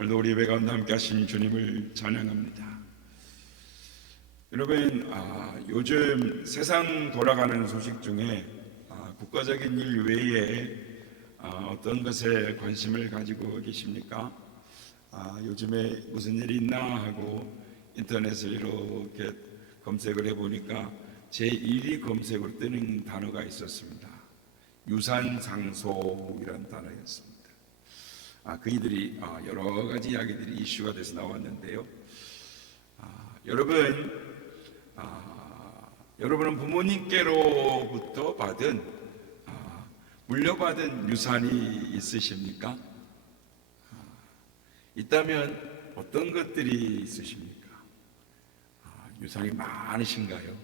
오늘도 우리 예배 가운데 함께 하신 주님을 찬양합니다. 여러분, 요즘 세상 돌아가는 소식 중에 국가적인 일 외에 어떤 것에 관심을 가지고 계십니까? 요즘에 무슨 일이 있나 하고 인터넷을 이렇게 검색을 해보니까 제1위 검색으로 뜨는 단어가 있었습니다. 유산상속이라는 단어였습니다. 그이들이 여러 가지 이야기들이 이슈가 돼서 나왔는데요. 여러분은 부모님께로부터 물려받은 유산이 있으십니까? 있다면 어떤 것들이 있으십니까? 유산이 많으신가요?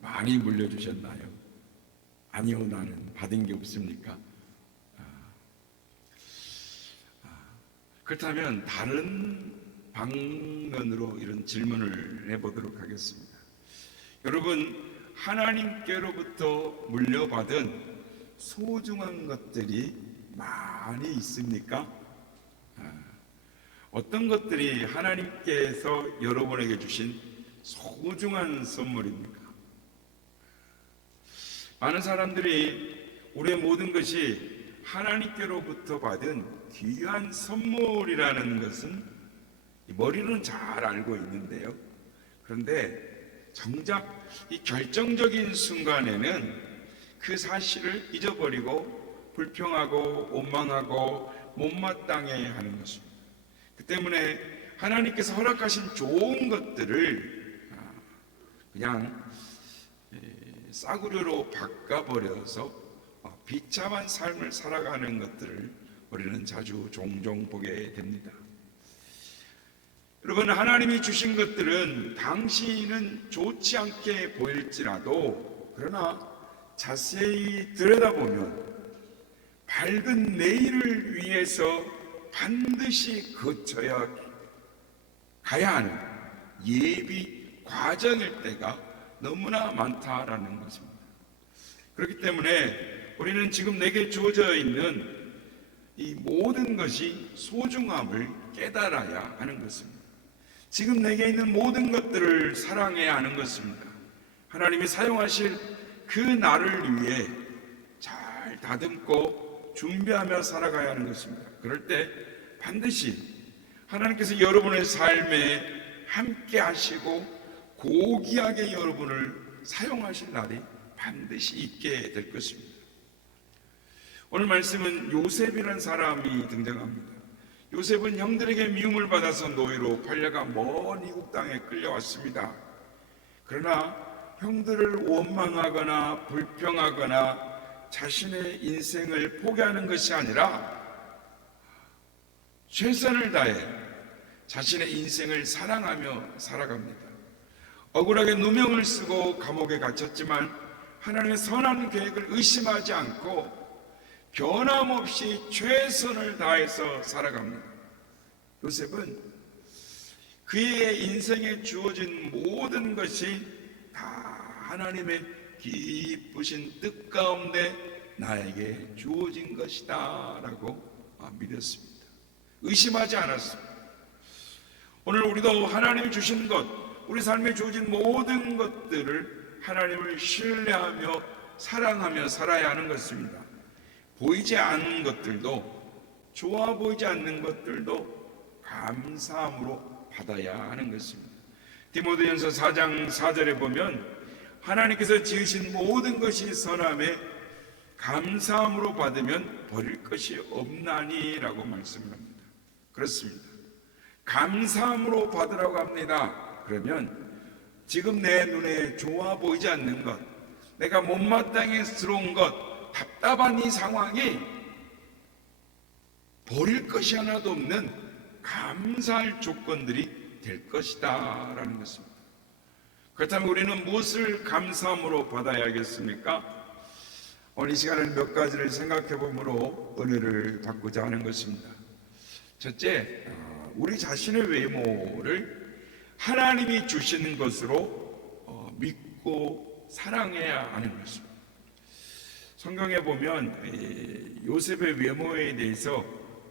많이 물려주셨나요? 아니요, 나는 받은 게 없습니까? 그렇다면 다른 방면으로 이런 질문을 해보도록 하겠습니다. 여러분, 하나님께로부터 물려받은 소중한 것들이 많이 있습니까? 어떤 것들이 하나님께서 여러분에게 주신 소중한 선물입니까? 많은 사람들이 우리의 모든 것이 하나님께로부터 받은 귀한 선물이라는 것은 머리는 잘 알고 있는데요. 그런데 정작 이 결정적인 순간에는 그 사실을 잊어버리고 불평하고 원망하고 못마땅해 하는 것입니다. 그 때문에 하나님께서 허락하신 좋은 것들을 그냥 싸구려로 바꿔버려서 비참한 삶을 살아가는 것들을 우리는 종종 보게 됩니다. 여러분, 하나님이 주신 것들은 당시는 좋지 않게 보일지라도 그러나 자세히 들여다보면 밝은 내일을 위해서 반드시 거쳐야 가야 하는 예비 과정일 때가 너무나 많다라는 것입니다. 그렇기 때문에 우리는 지금 내게 주어져 있는 이 모든 것이 소중함을 깨달아야 하는 것입니다. 지금 내게 있는 모든 것들을 사랑해야 하는 것입니다. 하나님이 사용하실 그 날을 위해 잘 다듬고 준비하며 살아가야 하는 것입니다. 그럴 때 반드시 하나님께서 여러분의 삶에 함께 하시고 고귀하게 여러분을 사용하실 날이 반드시 있게 될 것입니다. 오늘 말씀은 요셉이라는 사람이 등장합니다. 요셉은 형들에게 미움을 받아서 노예로 팔려가 먼 이국 땅에 끌려왔습니다. 그러나 형들을 원망하거나 불평하거나 자신의 인생을 포기하는 것이 아니라 최선을 다해 자신의 인생을 사랑하며 살아갑니다. 억울하게 누명을 쓰고 감옥에 갇혔지만 하나님의 선한 계획을 의심하지 않고 변함없이 최선을 다해서 살아갑니다. 요셉은 그의 인생에 주어진 모든 것이 다 하나님의 기쁘신 뜻 가운데 나에게 주어진 것이다 라고 믿었습니다. 의심하지 않았습니다. 오늘 우리도 하나님이 주신 것, 우리 삶에 주어진 모든 것들을 하나님을 신뢰하며 사랑하며 살아야 하는 것입니다. 보이지 않는 것들도, 좋아 보이지 않는 것들도 감사함으로 받아야 하는 것입니다. 디모데전서 4장 4절에 보면 하나님께서 지으신 모든 것이 선함에 감사함으로 받으면 버릴 것이 없나니 라고 말씀을 합니다. 그렇습니다. 감사함으로 받으라고 합니다. 그러면 지금 내 눈에 좋아 보이지 않는 것, 내가 못마땅해스러운 것, 답답한 이 상황이 버릴 것이 하나도 없는 감사할 조건들이 될 것이다 라는 것입니다. 그렇다면 우리는 무엇을 감사함으로 받아야겠습니까? 오늘 이 시간에 몇 가지를 생각해 보므로 은혜를 받고자 하는 것입니다. 첫째, 우리 자신의 외모를 하나님이 주시는 것으로 믿고 사랑해야 하는 것입니다. 성경에 보면 요셉의 외모에 대해서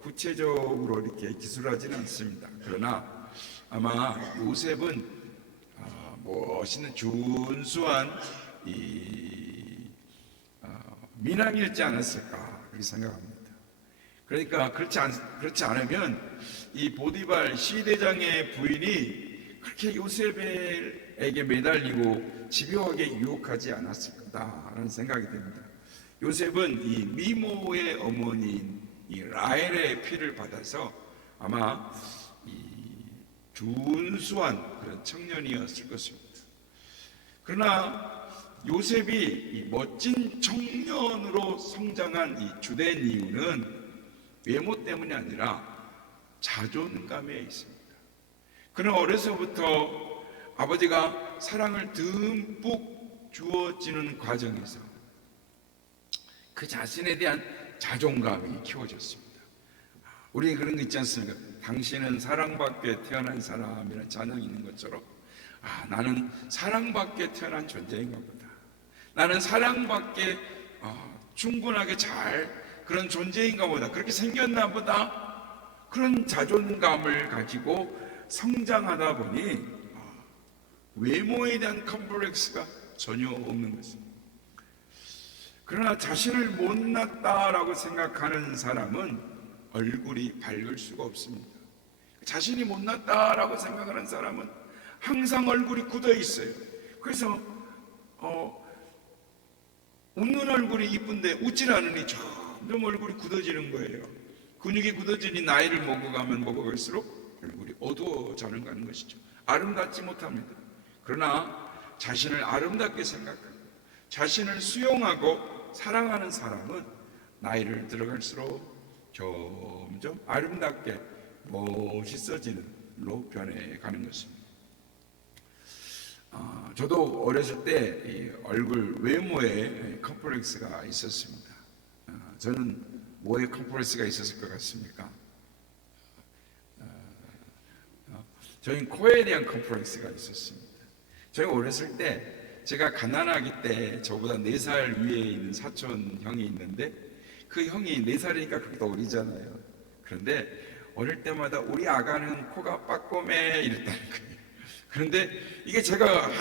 구체적으로 이렇게 기술하지는 않습니다. 그러나 아마 요셉은 멋있는 준수한 미남이었지 않았을까 그렇게 생각합니다. 그러니까 그렇지 않으면 이 보디발 시대장의 부인이 그렇게 요셉에게 매달리고 집요하게 유혹하지 않았을 거다라는 생각이 듭니다. 요셉은 이 미모의 어머니인 이 라헬의 피를 받아서 아마 이 준수한 그런 청년이었을 것입니다. 그러나 요셉이 이 멋진 청년으로 성장한 이 주된 이유는 외모 때문이 아니라 자존감에 있습니다. 그는 어려서부터 아버지가 사랑을 듬뿍 주어지는 과정에서 그 자신에 대한 자존감이 키워졌습니다. 우리 그런 거 있지 않습니까? 당신은 사랑받게 태어난 사람이라는 찬양이 있는 것처럼 나는 사랑받게 태어난 존재인가 보다. 나는 사랑받게 충분하게 잘 그런 존재인가 보다. 그렇게 생겼나 보다. 그런 자존감을 가지고 성장하다 보니 외모에 대한 컴플렉스가 전혀 없는 것입니다. 그러나 자신을 못났다라고 생각하는 사람은 얼굴이 밝을 수가 없습니다. 자신이 못났다라고 생각하는 사람은 항상 얼굴이 굳어 있어요. 그래서 웃는 얼굴이 이쁜데 웃질 않으니 점점 얼굴이 굳어지는 거예요. 근육이 굳어지니 나이를 먹어가면 먹어갈수록 얼굴이 어두워져 가는 것이죠. 아름답지 못합니다. 그러나 자신을 아름답게 생각하고 자신을 수용하고 사랑하는 사람은 나이를 들어갈수록 점점 아름답게 멋있어지는 로 변해가는 것입니다. 저도 어렸을 때 얼굴 외모에 컴플렉스가 있었습니다. 저는 뭐에 컴플렉스가 있었을 것 같습니까? 저희는 코에 대한 컴플렉스가 있었습니다. 저희가 어렸을 때 제가 가난하기 때 저보다 4살 위에 있는 사촌 형이 있는데 그 형이 4살이니까 그렇게 더 어리잖아요. 그런데 어릴 때마다 우리 아가는 코가 빠꼬매 이랬다는 거예요. 그런데 이게 제가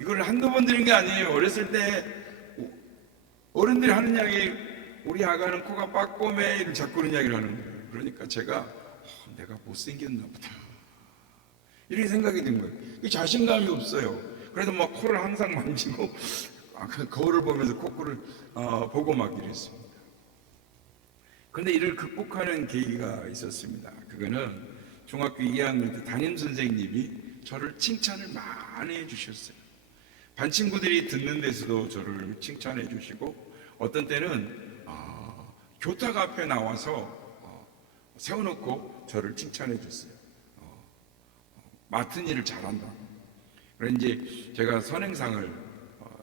이걸 한두 번 들은 게 아니에요. 어렸을 때 어른들이 하는 이야기 우리 아가는 코가 빠꼬매 이런 자꾸 그런 이야기를 하는 거예요. 그러니까 제가 내가 못생겼나 보다 이렇게 생각이 든 거예요. 자신감이 없어요. 그래서 막 코를 항상 만지고 거울을 보면서 코를 보고 막 이랬습니다. 그런데 이를 극복하는 계기가 있었습니다. 그거는 중학교 2학년 때 담임 선생님이 저를 칭찬을 많이 해주셨어요. 반 친구들이 듣는 데서도 저를 칭찬해 주시고 어떤 때는 교탁 앞에 나와서 세워놓고 저를 칭찬해 줬어요. 맡은 일을 잘한다고. 그래서 이제 제가 선행상을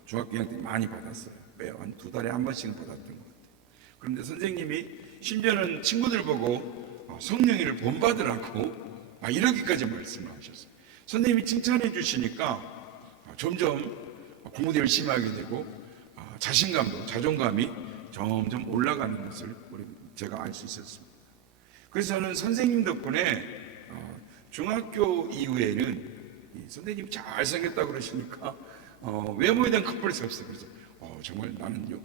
중학교 2학년 때 많이 받았어요. 매번 한 2달에 한 번씩은 받았던 것 같아요. 그런데 선생님이 심지어는 친구들 보고 성령이를 본받으라고 이렇게까지 말씀을 하셨어요. 선생님이 칭찬해 주시니까 점점 공부도 열심히 하게 되고 자신감도 자존감이 점점 올라가는 것을 제가 알 수 있었습니다. 그래서 저는 선생님 덕분에 중학교 이후에는 선생님 잘생겼다고 그러시니까 외모에 대한 컴플렉스가 없어요. 그래서 정말 나는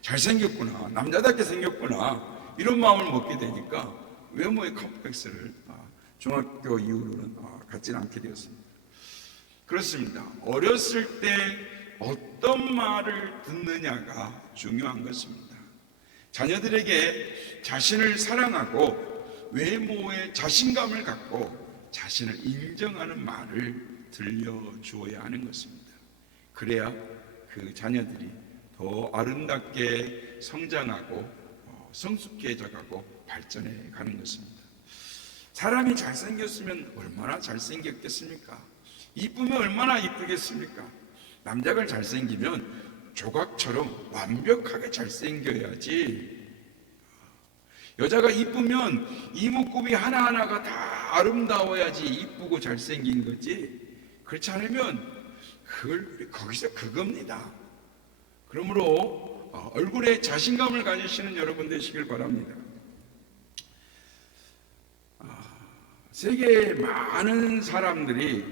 잘생겼구나, 남자답게 생겼구나 이런 마음을 먹게 되니까 외모의 컴플렉스를 중학교 이후로는 갖지는 않게 되었습니다. 그렇습니다. 어렸을 때 어떤 말을 듣느냐가 중요한 것입니다. 자녀들에게 자신을 사랑하고 외모에 자신감을 갖고 자신을 인정하는 말을 들려주어야 하는 것입니다. 그래야 그 자녀들이 더 아름답게 성장하고 성숙해져가고 발전해 가는 것입니다. 사람이 잘생겼으면 얼마나 잘생겼겠습니까? 이쁘면 얼마나 이쁘겠습니까? 남자가 잘생기면 조각처럼 완벽하게 잘생겨야지. 여자가 이쁘면 이목구비 하나하나가 다 아름다워야지 이쁘고 잘생긴 거지. 그렇지 않으면 거기서 그겁니다. 그러므로 얼굴에 자신감을 가지시는 여러분 되시길 바랍니다. 세계의 많은 사람들이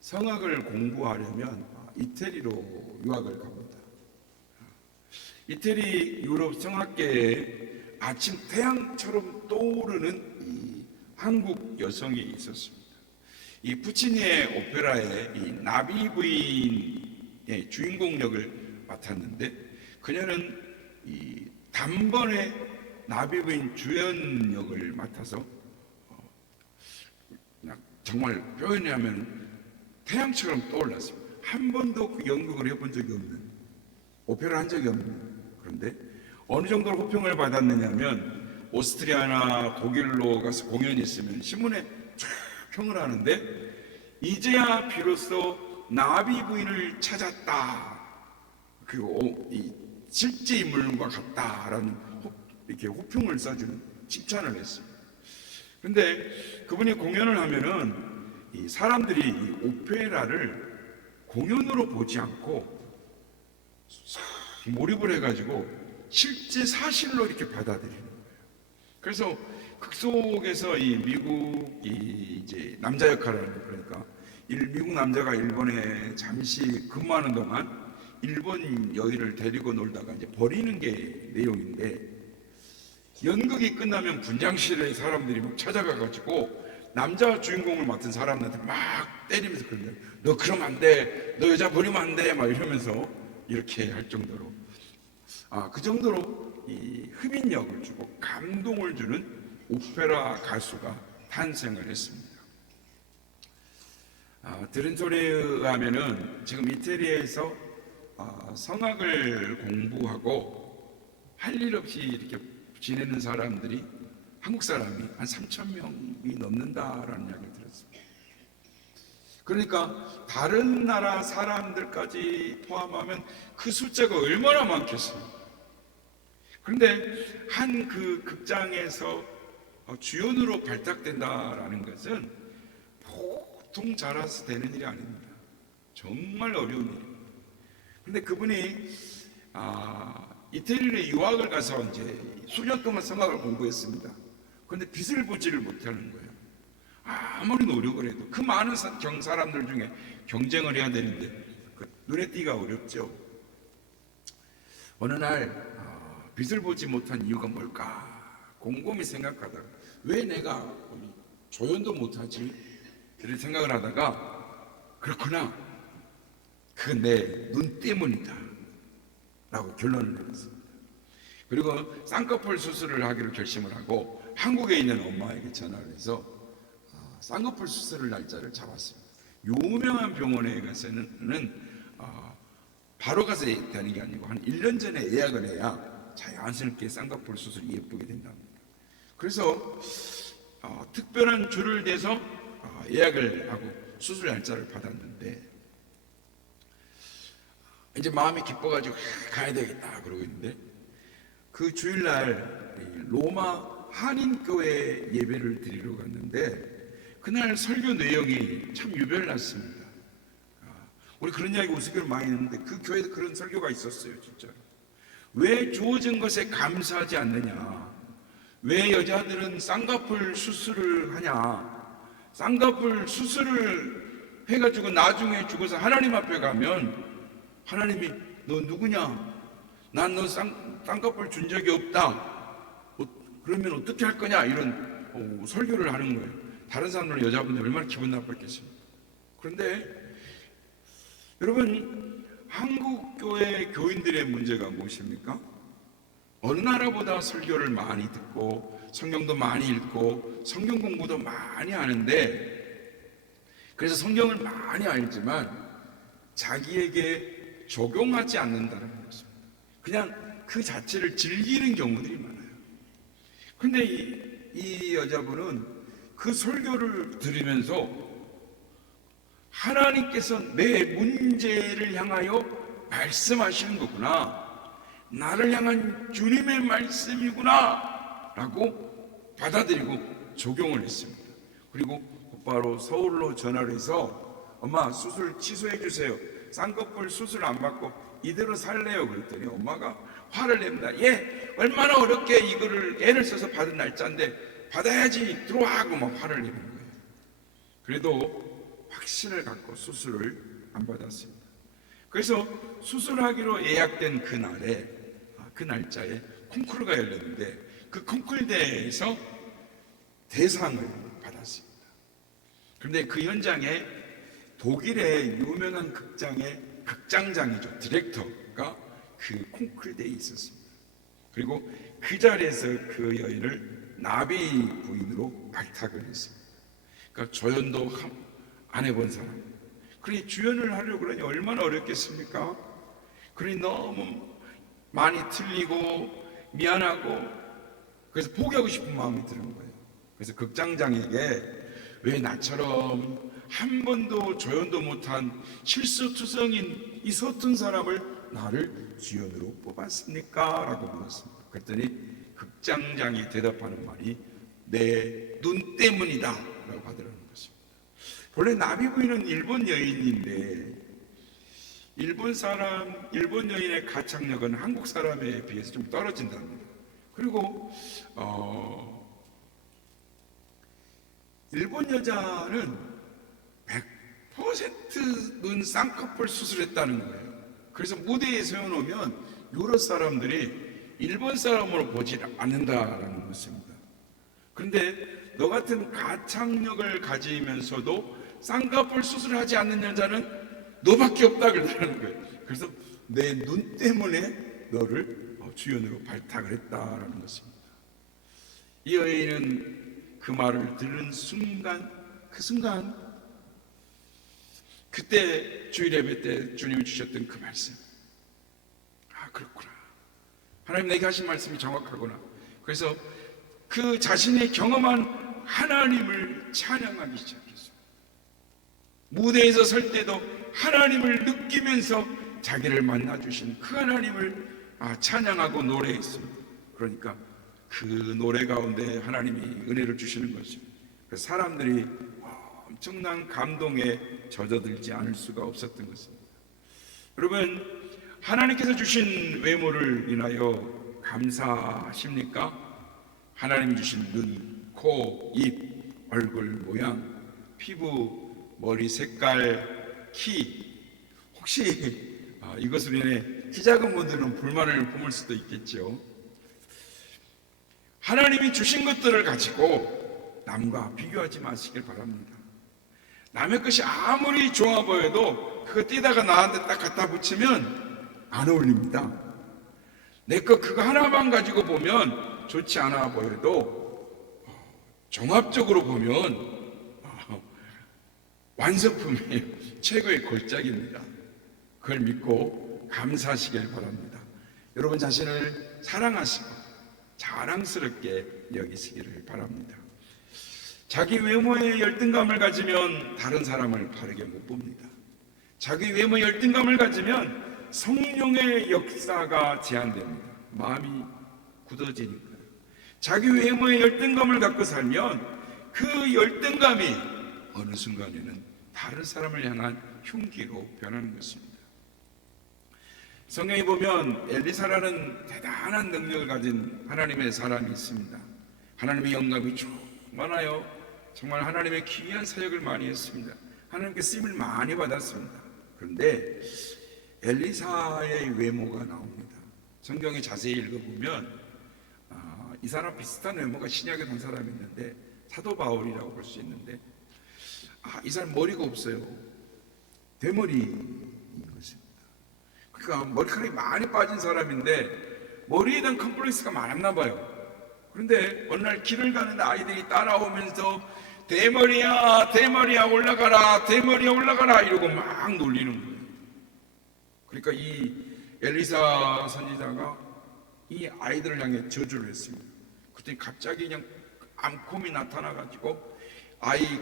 성악을 공부하려면 이태리로 유학을 갑니다. 이태리 유럽 성악계에 아침 태양처럼 떠오르는 이 한국 여성이 있었습니다. 이 푸치니의 오페라의 이 나비 부인의 주인공 역을 맡았는데, 그녀는 이 단번에 나비 부인 주연 역을 맡아서 정말 표현하면 태양처럼 떠올랐습니다. 한 번도 그 연극을 해본 적이 없는, 오페라 한 적이 없는. 그런데 어느 정도로 호평을 받았느냐면, 오스트리아나 독일로 가서 공연이 있으면 신문에 쫙 평을 하는데, 이제야 비로소 나비 부인을 찾았다, 그리고 이 실제 인물과 같다라는 이렇게 호평을 써주는 칭찬을 했습니다. 그런데 그분이 공연을 하면은 이 사람들이 이 오페라를 공연으로 보지 않고 몰입을 해가지고 실제 사실로 이렇게 받아들이는 거예요. 그래서 극 속에서 이 미국이 이제 남자 역할을, 그러니까 미국 남자가 일본에 잠시 근무하는 동안 일본 여인을 데리고 놀다가 이제 버리는 게 내용인데, 연극이 끝나면 분장실에 사람들이 막 찾아가가지고 남자 주인공을 맡은 사람한테 막 때리면서 그러는데, 너 그러면 안 돼, 너 여자 버리면 안 돼, 막 이러면서 이렇게 할 정도로, 그 정도로 이 흡인력을 주고 감동을 주는 오페라 가수가 탄생을 했습니다. 들은 소리에 의하면은 지금 이태리에서 성악을 공부하고 할 일 없이 이렇게 지내는 사람들이, 한국 사람이 한 3,000명이 넘는다라는 이야기를 들었습니다. 그러니까 다른 나라 사람들까지 포함하면 그 숫자가 얼마나 많겠어요. 그런데 한 그 극장에서 주연으로 발탁된다라는 것은 보통 잘해서 되는 일이 아닙니다. 정말 어려운 일입니다. 그런데 그분이 이태리에 유학을 가서 이제 수년 동안 성악을 공부했습니다. 그런데 빛을 보지를 못하는 거예요. 아무리 노력을 해도 그 많은 사람들 중에 경쟁을 해야 되는데 눈에 띄기가 어렵죠. 어느 날 빛을 보지 못한 이유가 뭘까 곰곰이 생각하다가, 왜 내가 조연도 못하지? 이런 생각을 하다가, 그렇구나, 그건 내 눈 때문이다 라고 결론을 내렸습니다. 그리고 쌍꺼풀 수술을 하기로 결심을 하고 한국에 있는 엄마에게 전화를 해서 쌍꺼풀 수술을 날짜를 잡았습니다. 유명한 병원에 가서는 바로 가서 되는 게 아니고 한 1년 전에 예약을 해야 자연스럽게 쌍꺼풀 수술이 예쁘게 된답니다. 그래서 특별한 줄을 대서 예약을 하고 수술 날짜를 받았는데, 이제 마음이 기뻐가지고 가야 되겠다 그러고 있는데, 그 주일날 로마 한인교회 예배를 드리러 갔는데, 그날 설교 내용이 참 유별났습니다. 우리 그런 이야기 우스갯소리로 많이 했는데 그 교회도 그런 설교가 있었어요. 진짜로. 왜 주어진 것에 감사하지 않느냐, 왜 여자들은 쌍꺼풀 수술을 하냐, 쌍꺼풀 수술을 해가지고 나중에 죽어서 하나님 앞에 가면 하나님이 너 누구냐, 난 너 쌍꺼풀 준 적이 없다, 그러면 어떻게 할 거냐, 이런 설교를 하는 거예요. 다른 사람들은, 여자분들 얼마나 기분 나빴겠습니까? 그런데 여러분, 한국 교회 교인들의 문제가 무엇입니까? 어느 나라보다 설교를 많이 듣고 성경도 많이 읽고 성경 공부도 많이 하는데, 그래서 성경을 많이 알지만 자기에게 적용하지 않는다는 것입니다. 그냥 그 자체를 즐기는 경우들이 많아요. 그런데 이 여자분은 그 설교를 들으면서 하나님께서 내 문제를 향하여 말씀하시는 거구나, 나를 향한 주님의 말씀이구나 라고 받아들이고 적용을 했습니다. 그리고 곧바로 서울로 전화를 해서, 엄마 수술 취소해 주세요, 쌍꺼풀 수술 안 받고 이대로 살래요. 그랬더니 엄마가 화를 냅니다. 얼마나 어렵게 이거를 애를 써서 받은 날짜인데 받아야지 들어와 하고 막 화를 내는 거예요. 그래도 확신을 갖고 수술을 안 받았습니다. 그래서 수술하기로 예약된 그날에 그 날짜에 콩쿠르가 열렸는데 그 콩쿠르대에서 대상을 받았습니다. 그런데 그 현장에 독일의 유명한 극장의 극장장이죠, 디렉터가 그 콩쿠르대에 있었습니다. 그리고 그 자리에서 그 여인을 나비 부인으로 발탁을 했습니다. 그러니까 조연도 안 해본 사람. 그러니 주연을 하려고 그러니 얼마나 어렵겠습니까? 그러니 너무 많이 틀리고 미안하고 그래서 포기하고 싶은 마음이 드는 거예요. 그래서 극장장에게 왜 나처럼 한 번도 조연도 못한 실수투성인 이 서툰 사람을 나를 주연으로 뽑았습니까? 라고 물었습니다. 그랬더니 극장장이 대답하는 말이 내 눈 때문이다 라고 하더라는 것입니다. 본래 나비 부인은 일본 여인인데 일본 여인의 가창력은 한국 사람에 비해서 좀 떨어진답니다. 그리고 일본 여자는 100% 눈 쌍꺼풀 수술했다는 거예요. 그래서 무대에 세워놓으면 유럽 사람들이 일본 사람으로 보지 않는다라는 것입니다. 그런데 너 같은 가창력을 가지면서도 쌍꺼풀 수술하지 않는 여자는 너밖에 없다 그러는 거예요. 그래서 내 눈 때문에 너를 주연으로 발탁을 했다라는 것입니다. 이 여인은 그 말을 들은 순간, 그때 주일 예배 때 주님이 주셨던 그 말씀, 그렇구나, 하나님 내게 하신 말씀이 정확하구나. 그래서 그 자신이 경험한 하나님을 찬양하기 시작했어요. 무대에서 설 때도 하나님을 느끼면서 자기를 만나주신 그 하나님을 찬양하고 노래했습니다. 그러니까 그 노래 가운데 하나님이 은혜를 주시는 것입니다. 그래서 사람들이 엄청난 감동에 젖어들지 않을 수가 없었던 것입니다. 여러분, 하나님께서 주신 외모를 인하여 감사하십니까? 하나님이 주신 눈, 코, 입, 얼굴 모양, 피부, 머리 색깔, 키, 혹시 이것으로 인해 키 작은 분들은 불만을 품을 수도 있겠죠. 하나님이 주신 것들을 가지고 남과 비교하지 마시길 바랍니다. 남의 것이 아무리 좋아 보여도 그거 떼다가 나한테 딱 갖다 붙이면 안 어울립니다. 내 거 그거 하나만 가지고 보면 좋지 않아 보여도 종합적으로 보면 완성품이 최고의 골짜기입니다. 그걸 믿고 감사하시길 바랍니다. 여러분 자신을 사랑하시고 자랑스럽게 여기시기를 바랍니다. 자기 외모에 열등감을 가지면 다른 사람을 바르게 못 봅니다. 자기 외모에 열등감을 가지면 성령의 역사가 제한됩니다. 마음이 굳어지니까요. 자기 외모에 열등감을 갖고 살면 그 열등감이 어느 순간에는 다른 사람을 향한 흉기로 변하는 것입니다. 성경에 보면 엘리사라는 대단한 능력을 가진 하나님의 사람이 있습니다. 하나님의 영감이 충만하여 정말 하나님의 귀한 사역을 많이 했습니다. 하나님께 쓰임을 많이 받았습니다. 그런데 엘리사의 외모가 나옵니다. 성경에 자세히 읽어보면 이 사람 비슷한 외모가 신약에 한 사람이 있는데 사도 바울이라고 볼 수 있는데 이 사람 머리가 없어요. 대머리인 것입니다. 그러니까 머리카락이 많이 빠진 사람인데 머리에 대한 컴플렉스가 많았나 봐요. 그런데 어느 날 길을 가는데 아이들이 따라오면서 대머리야 대머리야 올라가라 대머리야 올라가라 이러고 막 놀리는 거예요. 그러니까 이 엘리사 선지자가 이 아이들을 향해 저주를 했습니다. 그때 갑자기 그냥 암콤이 나타나가지고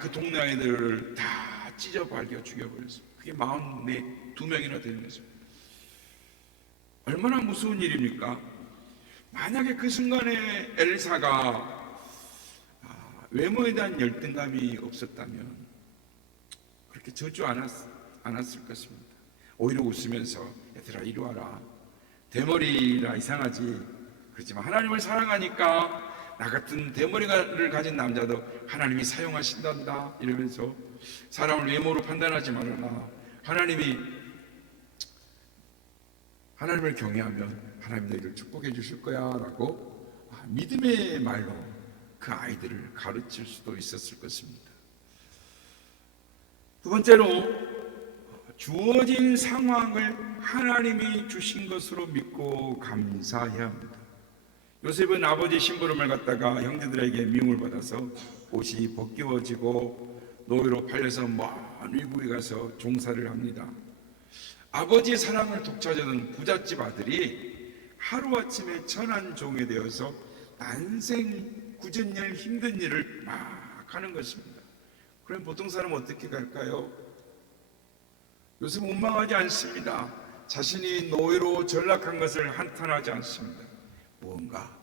그 동네 아이들을 다 찢어 발겨 죽여버렸습니다. 그게 42명이나 되는 것입니다. 얼마나 무서운 일입니까? 만약에 그 순간에 엘리사가 외모에 대한 열등감이 없었다면 그렇게 저주 않았을 것입니다. 오히려 웃으면서 얘들아 이리 와라. 대머리라 이상하지. 그렇지만 하나님을 사랑하니까 나 같은 대머리를 가진 남자도 하나님이 사용하신단다 이러면서 사람을 외모로 판단하지 말아라. 하나님을 경외하면 하나님 너희를 축복해 주실 거야 라고 믿음의 말로 그 아이들을 가르칠 수도 있었을 것입니다. 두 번째로, 주어진 상황을 하나님이 주신 것으로 믿고 감사해야 합니다. 요셉은 아버지 심부름을 갖다가 형제들에게 미움을 받아서 옷이 벗겨지고 노예로 팔려서 먼 미국에 가서 종사를 합니다. 아버지의 사랑을 독차지하던 부잣집 아들이 하루아침에 천한 종이 되어서 난생 굳은 일, 힘든 일을 막 하는 것입니다. 그럼 보통 사람은 어떻게 갈까요? 요셉은 원망하지 않습니다. 자신이 노예로 전락한 것을 한탄하지 않습니다. 무언가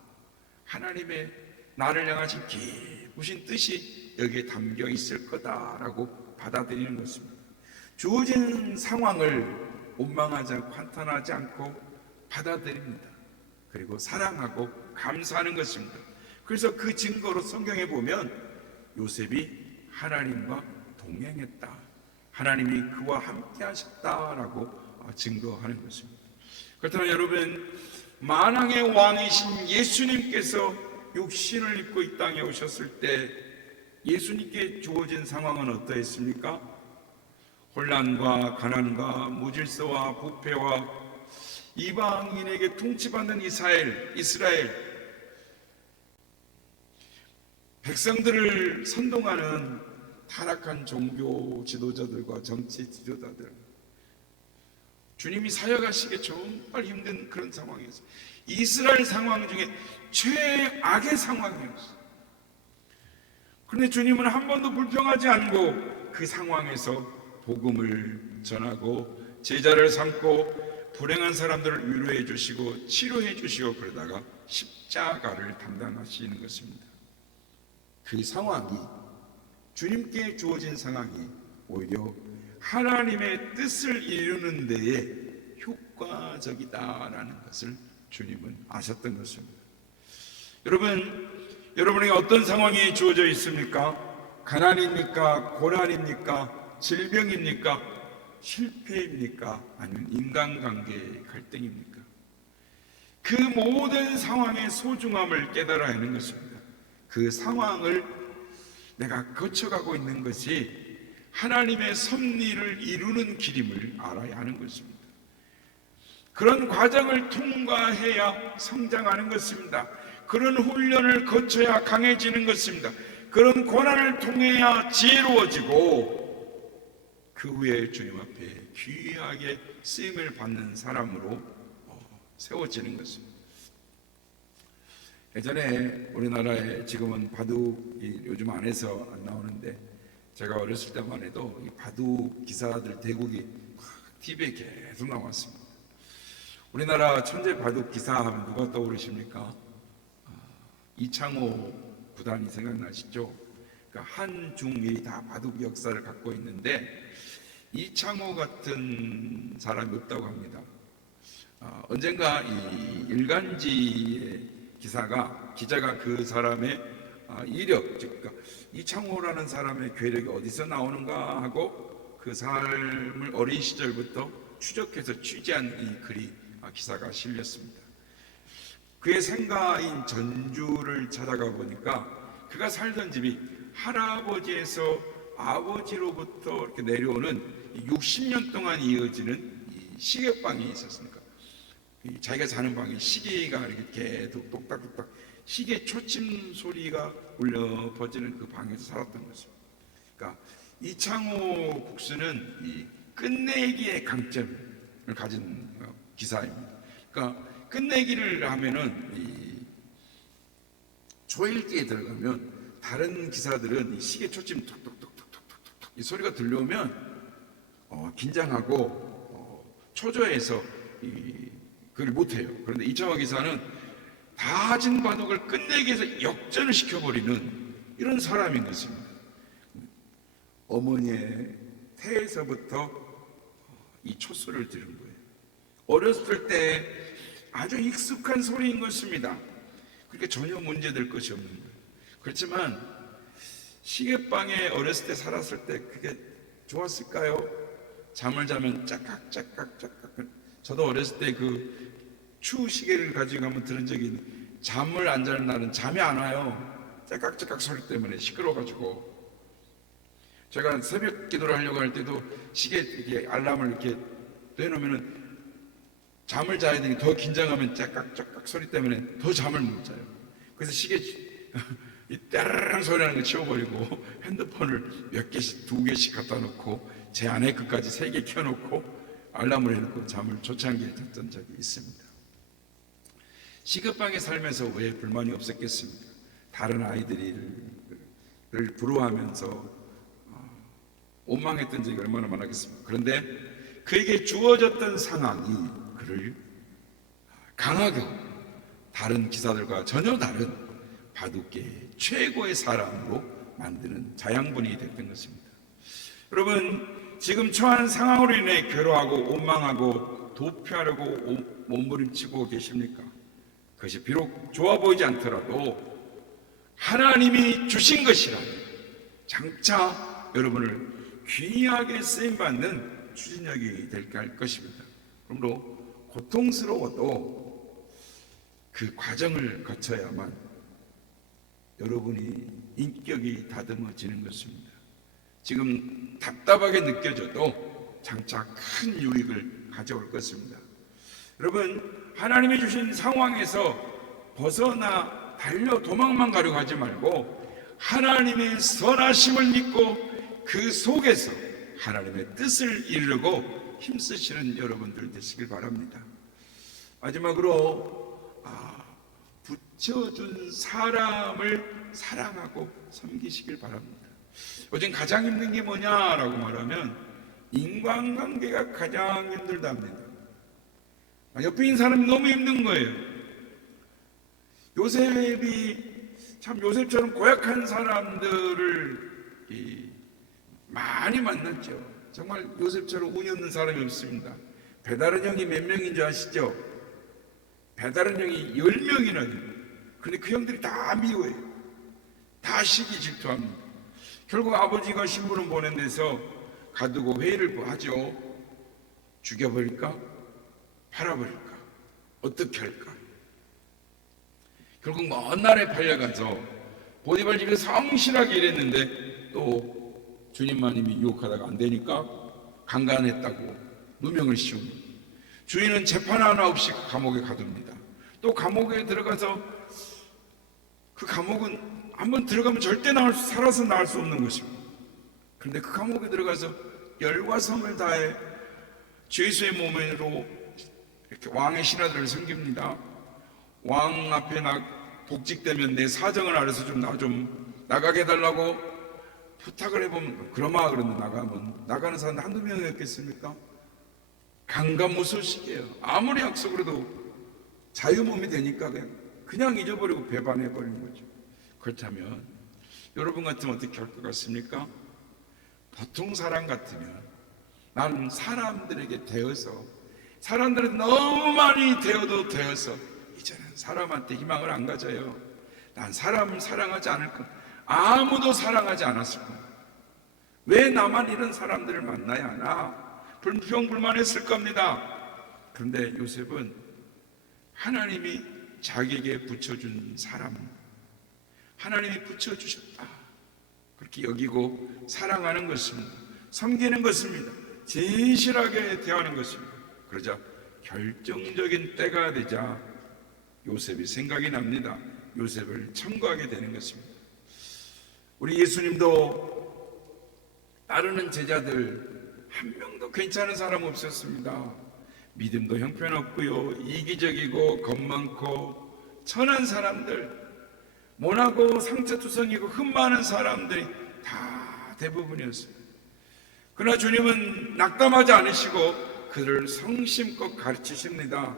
하나님의 나를 향하신 깊으신 뜻이 여기에 담겨 있을 거다라고 받아들이는 것입니다. 주어진 상황을 원망하지 않고 한탄하지 않고 받아들입니다. 그리고 사랑하고 감사하는 것입니다. 그래서 그 증거로 성경에 보면 요셉이 하나님과 동행했다, 하나님이 그와 함께 하셨다라고 증거하는 것입니다. 그렇다면 여러분, 만왕의 왕이신 예수님께서 육신을 입고 이 땅에 오셨을 때 예수님께 주어진 상황은 어떠했습니까? 혼란과 가난과 무질서와 부패와 이방인에게 통치받는 이스라엘 백성들을 선동하는 타락한 종교 지도자들과 정치 지도자들, 주님이 사역하시기 정말 힘든 그런 상황이었어요. 이스라엘 상황 중에 최악의 상황이었어요. 그런데 주님은 한 번도 불평하지 않고 그 상황에서 복음을 전하고 제자를 삼고 불행한 사람들을 위로해 주시고 치료해 주시고 그러다가 십자가를 담당하시는 것입니다. 그 상황이, 주님께 주어진 상황이 오히려 하나님의 뜻을 이루는 데에 효과적이다라는 것을 주님은 아셨던 것입니다. 여러분에게 어떤 상황이 주어져 있습니까? 가난입니까? 고난입니까? 질병입니까? 실패입니까? 아니면 인간관계의 갈등입니까? 그 모든 상황의 소중함을 깨달아야 하는 것입니다. 그 상황을 내가 거쳐가고 있는 것이 하나님의 섭리를 이루는 길임을 알아야 하는 것입니다. 그런 과정을 통과해야 성장하는 것입니다. 그런 훈련을 거쳐야 강해지는 것입니다. 그런 고난을 통해야 지혜로워지고 그 후에 주님 앞에 귀하게 쓰임을 받는 사람으로 세워지는 것입니다. 예전에 우리나라에, 지금은 바둑이 요즘 안에서 안 나오는데, 제가 어렸을 때만 해도 이 바둑 기사들 대국이 TV에 계속 나왔습니다. 우리나라 천재 바둑 기사 하면 누가 떠오르십니까? 이창호 구단이 생각나시죠? 그러니까 한중일이 다 바둑 역사를 갖고 있는데 이창호 같은 사람이 없다고 합니다. 언젠가 이 일간지의 기자가 그 사람의 이력, 즉 이창호라는 사람의 괴력이 어디서 나오는가 하고 그 삶을 어린 시절부터 추적해서 취재한 이 글이, 기사가 실렸습니다. 그의 생가인 전주를 찾아가 보니까 그가 살던 집이 할아버지에서 아버지로부터 이렇게 내려오는 60년 동안 이어지는 이 시계방이 있었으니까 자기가 자는 방에 시계가 이렇게 계속 똑딱똑딱 시계 초침 소리가 울려 퍼지는 그 방에서 살았던 것입니다. 그러니까 이창호 국수는 이 끝내기의 강점을 가진 기사입니다. 그러니까 끝내기를 하면은 이 조일기에 들어가면 다른 기사들은 이 시계 초침 톡톡톡톡톡톡 이 소리가 들려오면 긴장하고 초조해서 그걸 못해요. 그런데 이창호 기사는 다 가진 바둑을 끝내기에서 역전을 시켜버리는 이런 사람인 것입니다. 어머니의 태에서부터 이 촛소리를 들은 거예요. 어렸을 때 아주 익숙한 소리인 것입니다. 그러니까 전혀 문제될 것이 없는 거예요. 그렇지만 시계방에 어렸을 때 살았을 때 그게 좋았을까요? 잠을 자면 짝깍짝깍 저도 어렸을 때 그 추 시계를 가지고 한번 들은 적이 있는데 잠을 안 자는 날은 잠이 안 와요. 짝깍짝깍 소리 때문에 시끄러워가지고. 제가 새벽 기도를 하려고 할 때도 시계 이렇게 알람을 이렇게 내놓으면은 잠을 자야 되니 더 긴장하면 짝깍짝깍 소리 때문에 더 잠을 못 자요. 그래서 시계 이 따르릉 소리 나는 거 치워버리고 핸드폰을 몇 개씩, 2개씩 갖다 놓고 제 아내 것까지 3개 켜놓고 알람을 해놓고 잠을 초창기에 잤던 적이 있습니다. 시급방에 살면서 왜 불만이 없었겠습니까? 다른 아이들을 부러워하면서 원망했던 적이 얼마나 많았겠습니까? 그런데 그에게 주어졌던 상황이 그를 강하게 다른 기사들과 전혀 다른 바둑계의 최고의 사람으로 만드는 자양분이 됐던 것입니다. 여러분, 지금 처한 상황으로 인해 괴로워하고 원망하고 도피하려고 몸부림치고 계십니까? 그것이 비록 좋아 보이지 않더라도 하나님이 주신 것이라 장차 여러분을 귀하게 쓰임받는 추진력이 될까 할 것입니다. 그러므로 고통스러워도 그 과정을 거쳐야만 여러분이 인격이 다듬어지는 것입니다. 지금 답답하게 느껴져도 장차 큰 유익을 가져올 것입니다. 여러분, 하나님이 주신 상황에서 벗어나 달려 도망만 가려고 하지 말고 하나님의 선하심을 믿고 그 속에서 하나님의 뜻을 이루려고 힘쓰시는 여러분들 되시길 바랍니다. 마지막으로 붙여준 사람을 사랑하고 섬기시길 바랍니다. 요즘 가장 힘든 게 뭐냐라고 말하면 인간관계가 가장 힘들답니다. 옆에 있는 사람이 너무 힘든 거예요. 요셉이 참 요셉처럼 고약한 사람들을 많이 만났죠. 정말 요셉처럼 운이 없는 사람이 없습니다. 배다른 형이 몇 명인 줄 아시죠? 배다른 형이 10명이나 됩니다. 근데 그 형들이 다 미워해요. 다 시기 질투합니다. 결국 아버지가 신부를 보낸 데서 가두고 회의를 하죠. 죽여버릴까? 팔아버릴까? 어떻게 할까? 결국 먼 날에 팔려가서 보디발 집에 성실하게 일했는데 또 주님마님이 유혹하다가 안 되니까 강간했다고 누명을 씌웁니다. 주인은 재판 하나 없이 감옥에 가둡니다. 또 감옥에 들어가서 그 감옥은 한번 들어가면 절대 살아서 나올 수 없는 것입니다. 그런데 그 감옥에 들어가서 열과 성을 다해 죄수의 몸으로 이렇게 왕의 신하들을 섬깁니다. 왕 앞에 복직되면 내 사정을 알아서 좀 나가게 해달라고 부탁을 해보면 그러마 그러는데 나가는 사람 한두 명이었겠습니까? 강간무소식이에요. 아무리 약속을 해도 자유몸이 되니까 그냥 잊어버리고 배반해버리는 거죠. 그렇다면 여러분 같으면 어떻게 할 것 같습니까? 보통 사람 같으면 나는 사람들에게 대어서 사람들은 너무 많이 되어서 이제는 사람한테 희망을 안 가져요. 난 사람을 사랑하지 않을 것, 아무도 사랑하지 않았을 것. 왜 나만 이런 사람들을 만나야 하나? 불평불만했을 겁니다. 그런데 요셉은 하나님이 자기에게 붙여준 사람, 하나님이 붙여주셨다, 그렇게 여기고 사랑하는 것입니다. 섬기는 것입니다. 진실하게 대하는 것입니다. 그러자 결정적인 때가 되자 요셉이 생각이 납니다. 요셉을 청구하게 되는 것입니다. 우리 예수님도 따르는 제자들 한 명도 괜찮은 사람 없었습니다. 믿음도 형편없고요, 이기적이고 겁 많고 천한 사람들, 모나고 상처투성이고 흠 많은 사람들이 다 대부분이었습니다. 그러나 주님은 낙담하지 않으시고 그들을 성심껏 가르치십니다.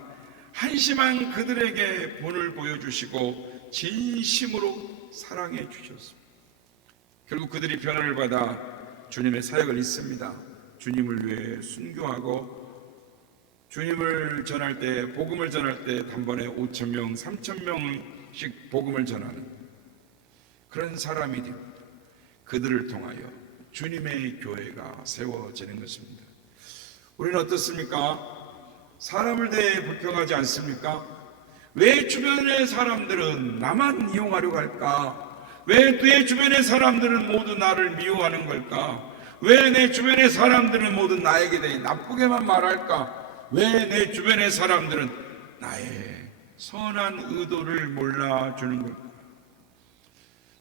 한심한 그들에게 본을 보여주시고 진심으로 사랑해 주셨습니다. 결국 그들이 변화를 받아 주님의 사역을 잇습니다. 주님을 위해 순교하고 주님을 전할 때, 복음을 전할 때 단번에 5,000명, 3,000명 명씩 복음을 전하는 그런 사람이 되고 그들을 통하여 주님의 교회가 세워지는 것입니다. 우리는 어떻습니까? 사람을 대해 불평하지 않습니까? 왜 주변의 사람들은 나만 이용하려고 할까? 왜 내 주변의 사람들은 모두 나를 미워하는 걸까? 왜 내 주변의 사람들은 모두 나에게 대해 나쁘게만 말할까? 왜 내 주변의 사람들은 나의 선한 의도를 몰라주는 걸까?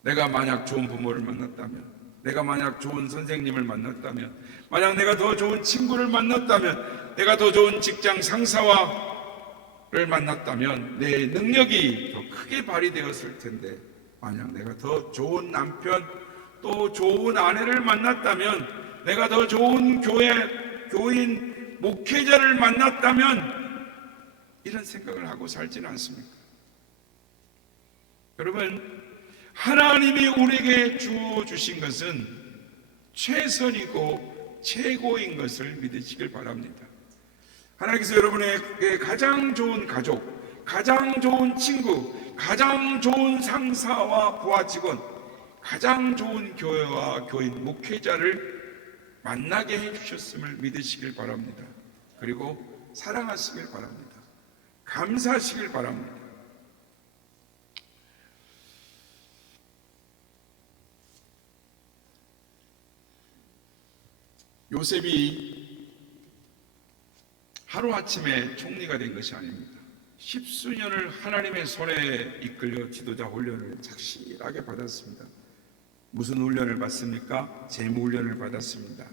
내가 만약 좋은 부모를 만났다면, 내가 만약 좋은 선생님을 만났다면, 만약 내가 더 좋은 친구를 만났다면, 내가 더 좋은 직장 상사와를 만났다면 내 능력이 더 크게 발휘되었을 텐데, 만약 내가 더 좋은 남편, 또 좋은 아내를 만났다면, 내가 더 좋은 교인, 목회자를 만났다면 이런 생각을 하고 살지는 않습니까? 여러분, 하나님이 우리에게 주신 것은 최선이고 최고인 것을 믿으시길 바랍니다. 하나님께서 여러분에게 가장 좋은 가족, 가장 좋은 친구, 가장 좋은 상사와 부하 직원, 가장 좋은 교회와 교인, 목회자를 만나게 해주셨음을 믿으시길 바랍니다. 그리고 사랑하시길 바랍니다. 감사하시길 바랍니다. 요셉이 하루아침에 총리가 된 것이 아닙니다. 십수년을 하나님의 손에 이끌려 지도자 훈련을 착실하게 받았습니다. 무슨 훈련을 받습니까? 재무 훈련을 받았습니다.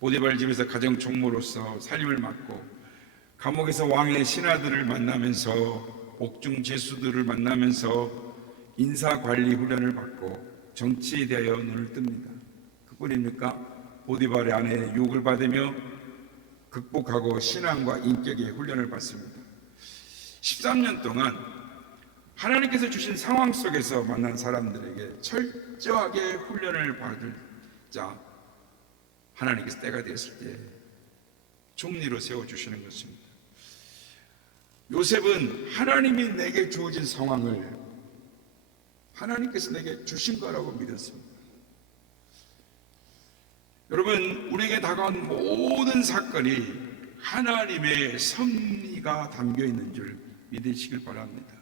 보디발 집에서 가정총무로서 살림을 맡고, 감옥에서 왕의 신하들을 만나면서 옥중 제수들을 만나면서 인사관리 훈련을 받고 정치에 대하여 눈을 뜹니다. 그뿐입니까? 보디발의 아내의 유혹을 받으며 극복하고 신앙과 인격의 훈련을 받습니다. 13년 동안 하나님께서 주신 상황 속에서 만난 사람들에게 철저하게 훈련을 받자 하나님께서 때가 되었을 때 총리로 세워주시는 것입니다. 요셉은 하나님이 내게 주어진 상황을 하나님께서 내게 주신 거라고 믿었습니다. 여러분, 우리에게 다가온 모든 사건이 하나님의 섭리가 담겨 있는 줄 믿으시길 바랍니다.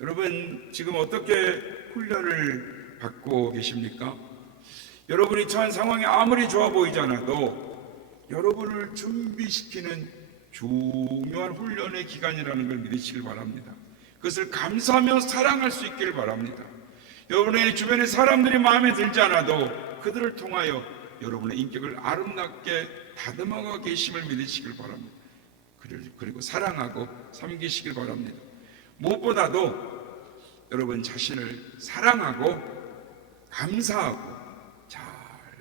여러분, 지금 어떻게 훈련을 받고 계십니까? 여러분이 처한 상황이 아무리 좋아 보이지 않아도 여러분을 준비시키는 중요한 훈련의 기간이라는 걸 믿으시길 바랍니다. 그것을 감사하며 사랑할 수 있기를 바랍니다. 여러분의 주변의 사람들이 마음에 들지 않아도 그들을 통하여 여러분의 인격을 아름답게 다듬어가 계심을 믿으시길 바랍니다. 그리고 사랑하고 섬기시길 바랍니다. 무엇보다도 여러분 자신을 사랑하고 감사하고 잘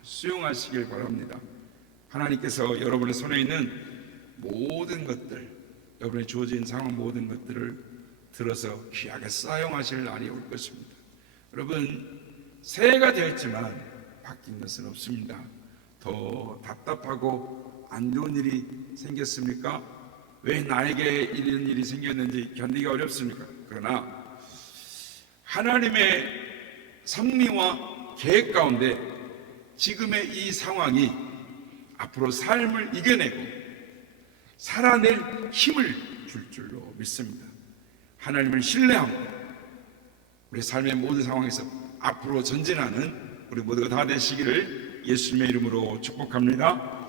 수용하시길 바랍니다. 하나님께서 여러분의 손에 있는 모든 것들, 여러분의 주어진 상황 모든 것들을 들어서 귀하게 사용하실 날이 올 것입니다. 여러분, 새해가 되었지만 바뀐 것은 없습니다. 더 답답하고 안 좋은 일이 생겼습니까? 왜 나에게 이런 일이 생겼는지 견디기 어렵습니까? 그러나 하나님의 섭리와 계획 가운데 지금의 이 상황이 앞으로 삶을 이겨내고 살아낼 힘을 줄 줄로 믿습니다. 하나님을 신뢰하고 우리 삶의 모든 상황에서 앞으로 전진하는 우리 모두가 다 되시기를 예수님의 이름으로 축복합니다.